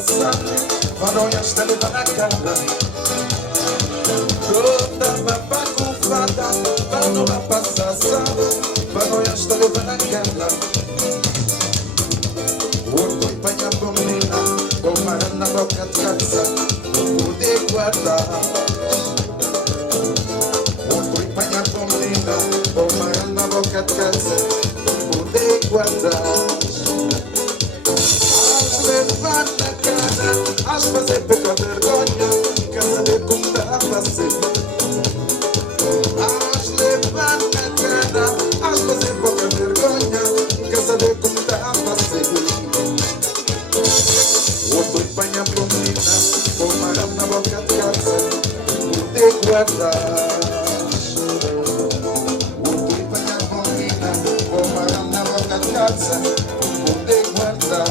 passar, varonha está levando a cara. Toda baba cufada, vano vai passar, varonha está levando a cara. Outro panha bomina, bomara na boca de casa, não pude guardar. Outro panha bomina, bomara na boca de casa, não pude guardar. Levar na cara, as fazer pouca vergonha, quer saber como está a fazer. As levar na cara, as fazer pouca vergonha, quer saber como está a fazer. Outro panha bomina, bomara na boca de casa, poder guardar. Outro panha bomina, bomara na boca de casa, poder guardar.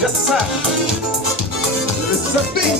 Yes, sir. This is a beat.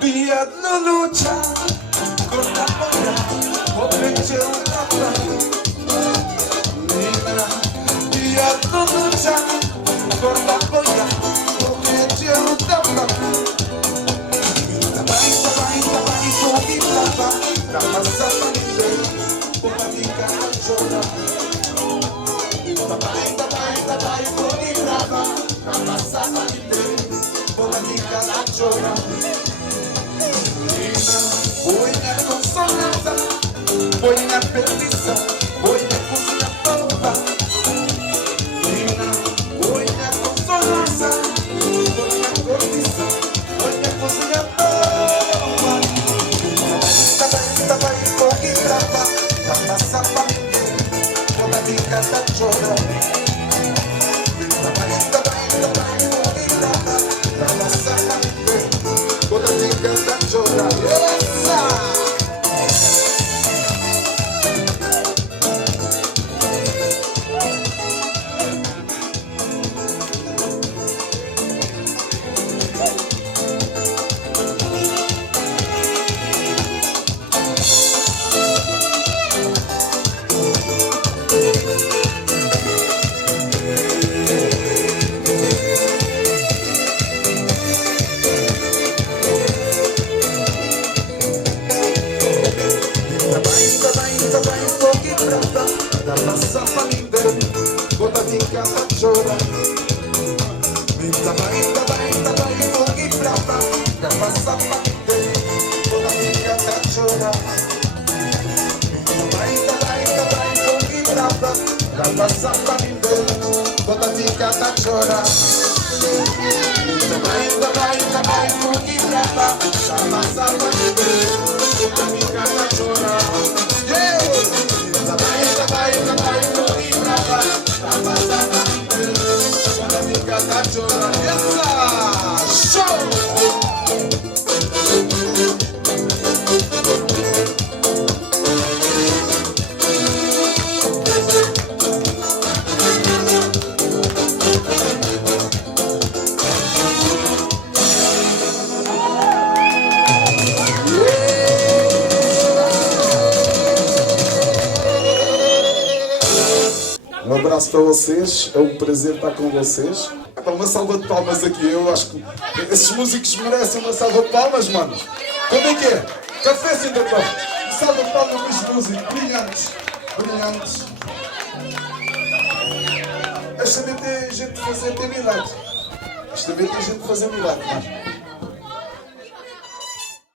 Biadna lucha con la boya, opeche una playa. Nina, biadna lucha con la boya, opeche una playa. Tabai, tabai, tabai, toki tapa, ramasa panite, popatika chora. chorar. Põe a consolada, põe a perdição, põe a cozinha toda. Põe a consolada, põe a perdição, põe a cozinha toda. Vai pouco e grava, vai passar pra ninguém, toda fica da chora. Vai pouco e grava, vai passar pra ninguém, toda fica da chora. Da massa pra ninguém, toda fica da chora. Vai, pouco e prata, da massa pra ninguém, toda fica da chora. Vai, pouco e prata, da massa pra ninguém, toda fica da chora. Vai, pouco e prata, da massa pra ninguém, toda fica da chora. Um abraço para vocês, é um prazer estar com vocês. Uma salva de palmas aqui, eu acho que esses músicos merecem uma salva de palmas, manos. Como é que é? Café Central. Salva de palmas para os músicos, brilhantes, brilhantes. Esta também tem gente de fazer milagres. Esta também tem gente de fazer milagres, mano.